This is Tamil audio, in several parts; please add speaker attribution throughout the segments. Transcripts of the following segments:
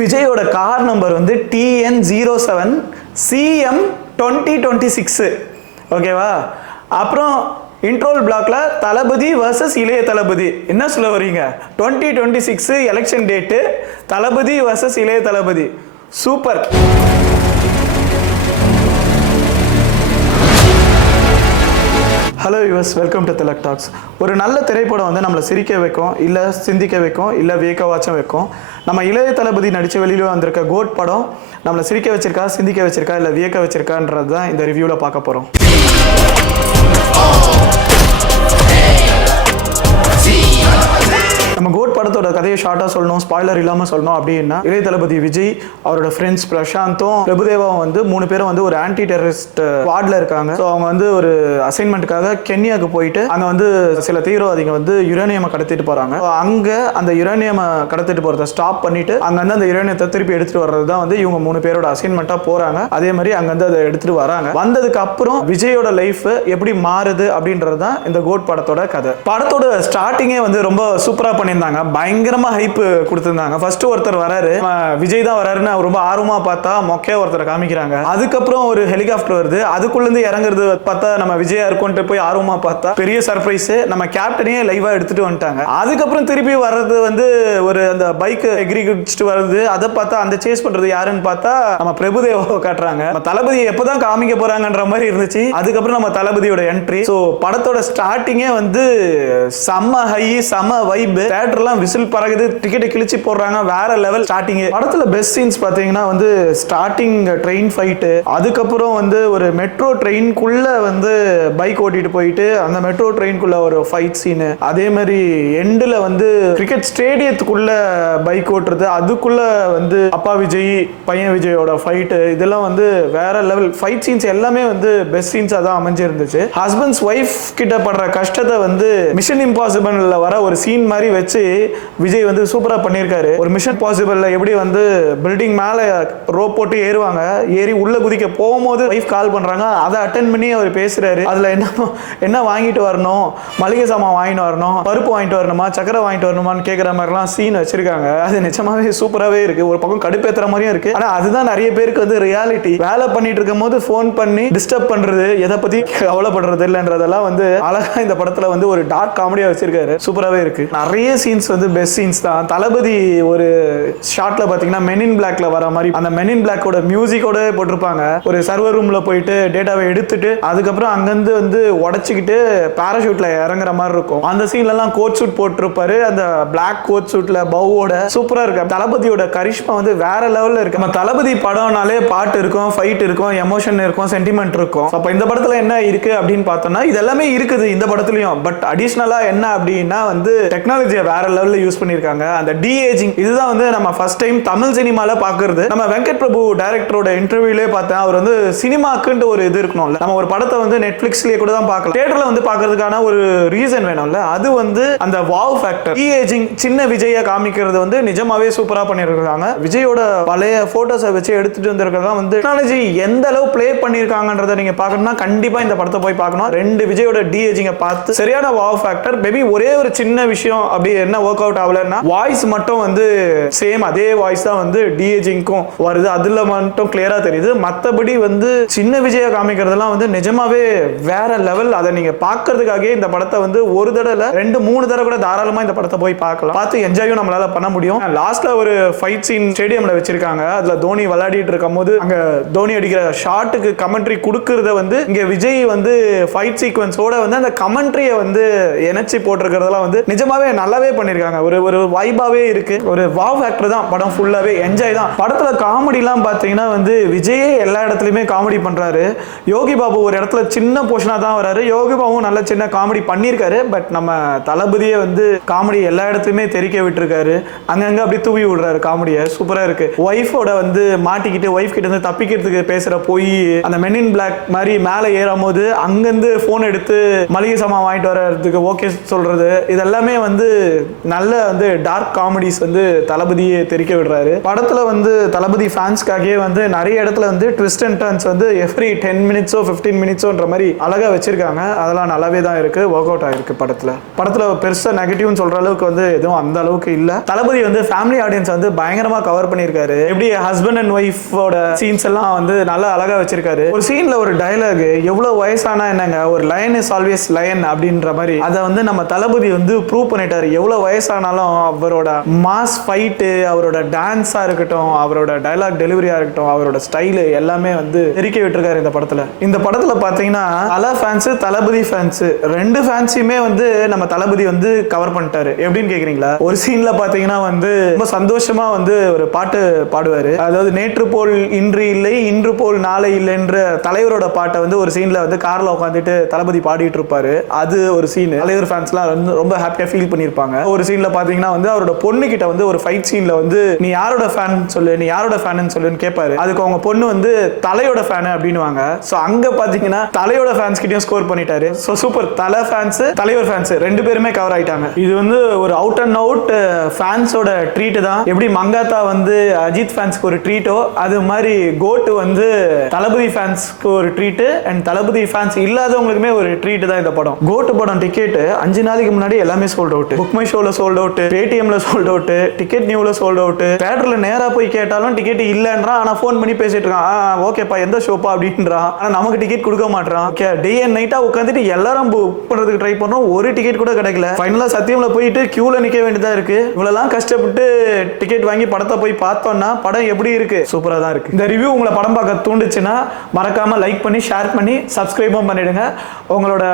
Speaker 1: விஜயோட கார் நம்பர் வந்து TN zero seven CM twenty twenty six ஓகேவா? அப்புறம் இன்ட்ரோல் பிளாக்ல தளபதி வர்சஸ் இளைய தளபதி. என்ன சொல்ல வரீங்க twenty twenty six election date Thalapathy versus Ilaya Thalapathy. Super hello yours welcome to Thilak talks ஒரு நல்ல திரைப்படம் வந்து நம்மளை சிரிக்க வைக்கும் இல்லை சிந்திக்க வைக்கும் இல்லை வியக்கவாச்சும் வைக்கும். நம்ம இளைய தளபதி நடித்த வெளியில் வந்திருக்க கோட் படம் நம்மளை சிரிக்க வச்சிருக்கா சிந்திக்க வச்சிருக்கா இல்லை வியக்க வச்சிருக்கான்றது தான் இந்த ரிவ்யூவில் பார்க்க போகிறோம் படத்தோட கதையை ஷார்ட்டாக சொல்லணும் ஸ்பாய்லர் இல்லாமல் சொல்லணும் அப்படின்னா இளைய தளபதி விஜய் அவரோட ஃப்ரெண்ட்ஸ் பிரசாந்தும் பிரபுதேவாவும் வந்து மூணு பேரும் வந்து ஒரு ஆன்டி டெரரிஸ்ட் வார்டில் இருக்காங்க. ஸோ அவங்க வந்து ஒரு அசைன்மெண்ட்டுக்காக கென்யாவுக்கு போயிட்டு அங்கே வந்து சில தீவிரவாதிகள் வந்து யுரேனியமை கடத்திட்டு போகிறாங்க அங்கே அந்த யுரேனியமை கடத்திட்டு போகிறத ஸ்டாப் பண்ணிட்டு அங்கேருந்து அந்த யுரேனியத்தை திருப்பி எடுத்துட்டு வர்றது தான் வந்து இவங்க மூணு பேரோட அசைன்மெண்ட்டாக போகிறாங்க அதே மாதிரி அங்கேருந்து அதை எடுத்துட்டு வராங்க. வந்ததுக்கு அப்புறம் விஜயோட லைஃப் எப்படி மாறுது அப்படின்றது தான் இந்த கோட் படத்தோட கதை. படத்தோட ஸ்டார்டிங்கே வந்து ரொம்ப சூப்பரா பண்ணியிருந்தாங்க. பயங்கரமாக ஹைப்பு கொடுத்துருந்தாங்க. ஃபர்ஸ்ட் ஒருத்தர் வராரு. விஜய் தான் வராருன்னு ரொம்ப ஆர்வமாக பார்த்தா மொக்கையா ஒருத்தரை காமிக்கிறாங்க. அதுக்கப்புறம் ஒரு ஹெலிகாப்டர் வருது. அதுக்குள்ளேருந்து இறங்குறது பார்த்தா நம்ம விஜயா இருக்கும்ட்டு போய் ஆர்வமாக பார்த்தா பெரிய சர்ப்ரைஸ் நம்ம கேப்டனையே லைவாக எடுத்துட்டு வந்துட்டாங்க. அதுக்கப்புறம் திருப்பி வர்றது வந்து ஒரு அந்த பைக் எக்ரி குடிச்சிட்டு வருது அதை பார்த்தா அந்த சேஸ் பண்றது யாருன்னு பார்த்தா நம்ம பிரபுதேவா காட்டுறாங்க. நம்ம தளபதி எப்போதான் காமிக்க போறாங்கன்ற மாதிரி இருந்துச்சு. அதுக்கப்புறம் நம்ம தளபதியோட என்ட்ரி ஸோ படத்தோட ஸ்டார்டிங்கே வந்து செம்ம ஹை சம வைப் தேட்டர்லாம் விசில் பறகுது டிக்கெட் கிழிச்சு போடுறாங்க வேற லெவல் ஸ்டார்டிங் படத்துல பெஸ்ட் சீன்ஸ் பாத்தீங்கன்னா வந்து ஸ்டார்டிங் ட்ரெயின் ஃபைட்டு அதுக்கப்புறம் வந்து ஒரு மெட்ரோ ட்ரெயின்குள்ள வந்து பைக் ஓட்டிட்டு போயிட்டு அந்த மெட்ரோ ட்ரெயின்குள்ள ஒரு ஃபைட் சீனு அதே மாதிரி எண்டில் வந்து கிரிக்கெட் ஸ்டேடியத்துக்குள்ள பைக் ஓட்டுறது அதுக்குள்ள வந்து அப்பா விஜய் பையன் விஜயோட ஃபைட்டு இதெல்லாம் வந்து வேற லெவல் ஃபைட் சீன்ஸ் எல்லாமே வந்து பெஸ்ட் சீன்ஸாக தான் அமைஞ்சிருந்துச்சு. ஹஸ்பண்ட்ஸ் ஒய்ஃப் கிட்ட படுற கஷ்டத்தை வந்து மிஷன் இம்பாசிபிள் வர ஒரு சீன் மாதிரி வச்சு விஜய் வந்து சூப்பராக பண்ணியிருக்காரு. ஒரு மிஷன் பாசிபிள்ல எப்படி வந்து பில்டிங் மேலே ரோப் போட்டு ஏறுவாங்க ஏறி உள்ள குதிக்க போகும்போது ஒய்ஃப் கால் பண்றாங்க அதை அட்டன் பண்ணி அவர் பேசுறாரு. அதுல என்ன என்ன வாங்கிட்டு வரணும்? மளிகை சாமான் வாங்கிட்டு வரணும்? பருப்பு வாங்கிட்டு வரணுமா? சக்கரை வாங்கிட்டு வரணுமான்னு கேட்குற மாதிரிலாம் சீன் வச்சிருக்காங்க. அது நிஜமாவே சூப்பராகவே இருக்கு. ஒரு பக்கம் கடுப்பேத்துற மாதிரியும் இருக்கு. ஆனா அதுதான் நிறைய பேருக்கு வந்து ரியாலிட்டி வேலை பண்ணிட்டு இருக்கும் போது ஃபோன் பண்ணி டிஸ்டர்ப் பண்றது எதை பத்தி கவலைப்படுறது இல்லைன்றதெல்லாம் வந்து அழகா இந்த படத்துல வந்து ஒரு டார்க் காமெடியா வச்சிருக்காரு. சூப்பராகவே இருக்கு. நிறைய சீன்ஸ் வந்து பெஸ்ட் சீன்ஸ் தான். தளபதி ஒரு ஷார்ட்ல பாத்தீங்கன்னா மெனின் பிளாக்ல வர மாதிரி அந்த மெனின் பிளாக்கோட மியூசிக்கோட போட்டிருப்பாங்க. ஒரு சர்வர் ரூம்ல போயிட்டு டேட்டாவை எடுத்துட்டு அதுக்கப்புறம் அங்கிருந்து வந்து உடச்சிக்கிட்டு பேராஷூட்ல இறங்குற மாதிரி இருக்கும். அந்த சீன்ல எல்லாம் கோட் சூட் போட்டிருப்பாரு. அந்த பிளாக் கோட் சூட்ல பவுவோட சூப்பரா இருக்கு. தளபதியோட கரிஷ்மா வந்து வேற லெவல்ல இருக்கு. நம்ம தளபதி படம்னாலே பாட்டு இருக்கும் ஃபைட் இருக்கும் எமோஷன் இருக்கும் சென்டிமெண்ட் இருக்கும். அப்ப இந்த படத்துல என்ன இருக்கு அப்படின்னு பார்த்தோம்னா இது எல்லாமே இருக்குது இந்த படத்துலயும். பட் அடிஷ்னலாக என்ன அப்படின்னா வந்து டெக்னாலஜியை வேற லெவல்ல யூஸ் பண்ணிருக்காங்க அந்த டி ஏஜிங் இதுதான் வந்து நம்ம ஃபர்ஸ்ட் டைம் தமிழ் சினிமால பாக்குறது. நம்ம வெங்கட் பிரபு டைரக்டரோட இன்டர்வியூலே பார்த்தேன். அவர் வந்து சினிமாக்குன்ட்டு ஒரு இது இருக்கணும்ல. நம்ம ஒரு படத்தை வந்து நெட்ஃபிளிக்ஸ்லயே கூட தான் பார்க்கலாம் தியேட்டர்ல வந்து பார்க்கறதுக்கான ஒரு ரீசன் வேணும்ல. அது வந்து அந்த வாவ் ஃபேக்டர் டி ஏஜிங் சின்ன விஜய காமிக்கிறது வந்து நிஜமாவே சூப்பரா பண்ணிருக்காங்க விஜயோட பழைய போட்டோஸை வச்சு எடுத்துட்டு வந்திருக்கிறதா வந்து டெக்னாலஜி எந்த அளவு ப்ளே பண்ணிருக்காங்கன்றத நீங்க பார்க்கணும்னா கண்டிப்பா இந்த படத்தை போய் பார்க்கணும். ரெண்டு விஜயோட டி ஏஜிங்க பார்த்து சரியான வாவ் ஃபேக்டர் மேபி ஒரே ஒரு சின்ன விஷயம் அப்படி என்ன ஒர்க் அவுட் ஆகலன்னா வாய்ஸ் மட்டும் வந்து சேம் அதே வாய்ஸ் தான் வந்து டிஏஜிங்க்கும் வருது. அதுல மட்டும் கிளியரா தெரியுது. மத்தபடி வந்து சின்ன விஜய காமிக்கிறதெல்லாம் வந்து நிஜமாவே வேற லெவல் அதை நீங்க பார்க்கறதுக்காகவே இந்த படத்தை வந்து ஒரு தடவை ரெண்டு மூணு தடவை கூட தாராளமா இந்த படத்தை போய் பார்க்கலாம். பார்த்து என்ஜாயும் நம்மளால பண்ண முடியும். லாஸ்ட்ல ஒரு ஃபைட் சீன் ஸ்டேடியம்ல வச்சிருக்காங்க. அதுல தோனி விளையாடிட்டு இருக்கும் போது அங்க தோனி அடிக்கிற ஷாட்டுக்கு கமெண்ட்ரி கொடுக்கறத வந்து இங்க விஜய் வந்து ஃபைட் சீக்வன்ஸோட வந்து அந்த கமெண்ட்ரியை வந்து இணைச்சி போட்டிருக்கிறதெல்லாம் வந்து நிஜமாவே நல்லாவே பண்ணிருக்காங்க. ஒரு ஒரு வைபாவே இருக்கு. ஒரு வாவ் ஃபேக்டர் தான். படம் ஃபுல்லாவே என்ஜாய் தான். படத்துல காமெடிலாம் பார்த்தீங்கன்னா வந்து விஜயே எல்லா இடத்துலையுமே காமெடி பண்றாரு. யோகி பாபு ஒரு இடத்துல சின்ன போர்ஷனா தான் வராரு. யோகி பாபுவும் நல்ல சின்ன காமெடி பண்ணியிருக்காரு. பட் நம்ம தளபதியே வந்து காமெடி எல்லா இடத்துலையுமே தெரிக்க விட்டுருக்காரு. அங்கங்க அப்படி தூவி விடுறாரு காமெடியை சூப்பரா இருக்கு. ஒய்ஃபோட வந்து மாட்டிக்கிட்டு ஒய்ஃப் கிட்ட இருந்து தப்பிக்கிறதுக்கு பேசுற போய் அந்த மெனின் பிளாக் மாதிரி மேலே ஏறும் போது அங்கிருந்து ஃபோன் எடுத்து மளிகை சாமான் வாங்கிட்டு வர்றதுக்கு ஓகே சொல்றது இதெல்லாமே வந்து நல்ல வந்து டார்க் காமெடிஸ் வந்து தளபதியே தெரிக்க விடுறாரு. படத்துல வந்து தளபதி ஃபேன்ஸ்க்காகவே வந்து நிறைய இடத்துல வந்து ட்விஸ்ட் அண்ட் டர்ன்ஸ் வந்து எவ்ரி டென் மினிட்ஸோ ஃபிஃப்டீன் மினிட்ஸோன்ற மாதிரி அழகா வச்சிருக்காங்க. அதெல்லாம் நல்லாவே தான் இருக்கு ஒர்க் அவுட் ஆயிருக்கு படத்துல. படத்துல பெருசா நெகட்டிவ்னு சொல்ற அளவுக்கு வந்து எதுவும் அந்த அளவுக்கு இல்ல. தளபதி வந்து ஃபேமிலி ஆடியன்ஸ் வந்து பயங்கரமா கவர் பண்ணியிருக்காரு. எப்படி ஹஸ்பண்ட் அண்ட் ஒய்ஃபோட சீன்ஸ் எல்லாம் வந்து நல்லா அழகா வச்சிருக்காரு. ஒரு சீன்ல ஒரு டைலாக் எவ்வளவு வயசானா என்னங்க? ஒரு லயன் இஸ் ஆல்வேஸ் லயன் அப்படின்ற மாதிரி. அதை வந்து நம்ம தளபதி வந்து ப்ரூவ் பண்ணிட்டாரு. எவ்வளவு இருந்தாலும் அவரோட மாஸ் ஃபைட்டு அவரோட டான்ஸாக இருக்கட்டும் அவரோட டைலாக் டெலிவரியாக இருக்கட்டும் அவரோட ஸ்டைலு எல்லாமே வந்து தெரிக்க விட்டுருக்காரு இந்த படத்தில். இந்த படத்தில் பார்த்தீங்கன்னா தலை ஃபேன்ஸு தளபதி ஃபேன்ஸு ரெண்டு ஃபேன்ஸையுமே வந்து நம்ம தளபதி வந்து கவர் பண்ணிட்டாரு. எப்படின்னு கேட்குறீங்களா ஒரு சீனில் பார்த்தீங்கன்னா வந்து ரொம்ப சந்தோஷமாக வந்து ஒரு பாட்டு பாடுவார். அதாவது நேற்று போல் இன்று இல்லை இன்று போல் நாளை இல்லைன்ற தலைவரோட பாட்டை வந்து ஒரு சீனில் வந்து காரில் உட்காந்துட்டு தளபதி பாடிட்டு இருப்பாரு. அது ஒரு சீன் தலைவர் ஃபேன்ஸ்லாம் வந்து ரொம்ப ஹாப்பியாக ஃபீல் பண்ணியிருப்பாங்க ஒரு சீனில் பாத்தீங்கன்னா வந்து அவரோட பொண்ணு கிட்ட வந்து ஒரு ஃபைட் சீன்ல வந்து நீ யாரோட ஃபேன் சொல்லு நீ யாரோட ஃபேன் சொல்லுன்னு கேட்பாரு அதுக்கு அவங்க பொண்ணு வந்து தலையோட ஃபேன் அப்படின்னுவாங்க. ஸோ அங்க பாத்தீங்கன்னா தலையோட ஃபேன்ஸ் கிட்டயும் ஸ்கோர் பண்ணிட்டாரு. So super Thala fans Thalaivar fans ரெண்டு பேருமே கவர் ஆயிட்டாங்க. இது வந்து ஒரு அவுட் அண்ட் அவுட் ஃபேன்ஸோட ட்ரீட் தான். எப்படி மங்காத்தா வந்து அஜித் ஃபேன்ஸ்க்கு ஒரு ட்ரீட்டோ அது மாதிரி கோட்டு வந்து தளபதி ஃபேன்ஸ்க்கு ஒரு ட்ரீட்டு அண்ட் தளபதி ஃபேன்ஸ் இல்லாதவங்களுக்குமே ஒரு ட்ரீட் தான் இந்த படம். கோட்டு படம் டிக்கெட் அஞ்சு நாளைக்கு முன்னாடி எல்லாமே சோல்ட் அவுட் புக் மை ஷோல சோல்ட் அவுட் பேடிஎம்ல சோல்ட் அவுட் டிக்கெட் நியூல சோல்ட் அவுட் தேட்டர்ல நேரா போய் கேட்டாலும் டிக்கெட் இல்லைன்றான். ஆனா ஃபோன் பண்ணி பேசிட்டு இருக்கான். ஓகேப்பா எந்த ஷோப்பா அப்படின்றான். ஆனா நமக்கு டிக்கெட் கொடுக்க மாட்டான் டே அண்ட் நைட்டா உட்காந்துட்டு எல்லாரும் புக் பண்றதுக்கு ட்ரை பண்றோம் ஒரு டிக்கெட் கூட கிடைக்கல. ஃபைனலா சத்தியம்ல போயிட்டு கியூல நிக்க வேண்டியதா இருக்கு. இவ்வளவுலாம் கஷ்டப்பட்டு டிக்கெட் வாங்கி படத்தை போய் பார்த்தோம்னா படம் எப்படி இருக்கு? சூப்பரா தான் இருக்கு. இந்த ரிவ்யூ உங்களை படம் பார்க்க தூண்டுச்சுன்னா மறக்காம லைக் பண்ணி ஷேர் பண்ணி சப்ஸ்கிரைபும் பண்ணிடுங்க. உங்களோட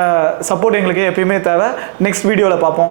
Speaker 1: சப்போர்ட் எங்களுக்கு எப்பயுமே தேவை. நெக்ஸ்ட் வீடியோவில் பார்ப்போம்.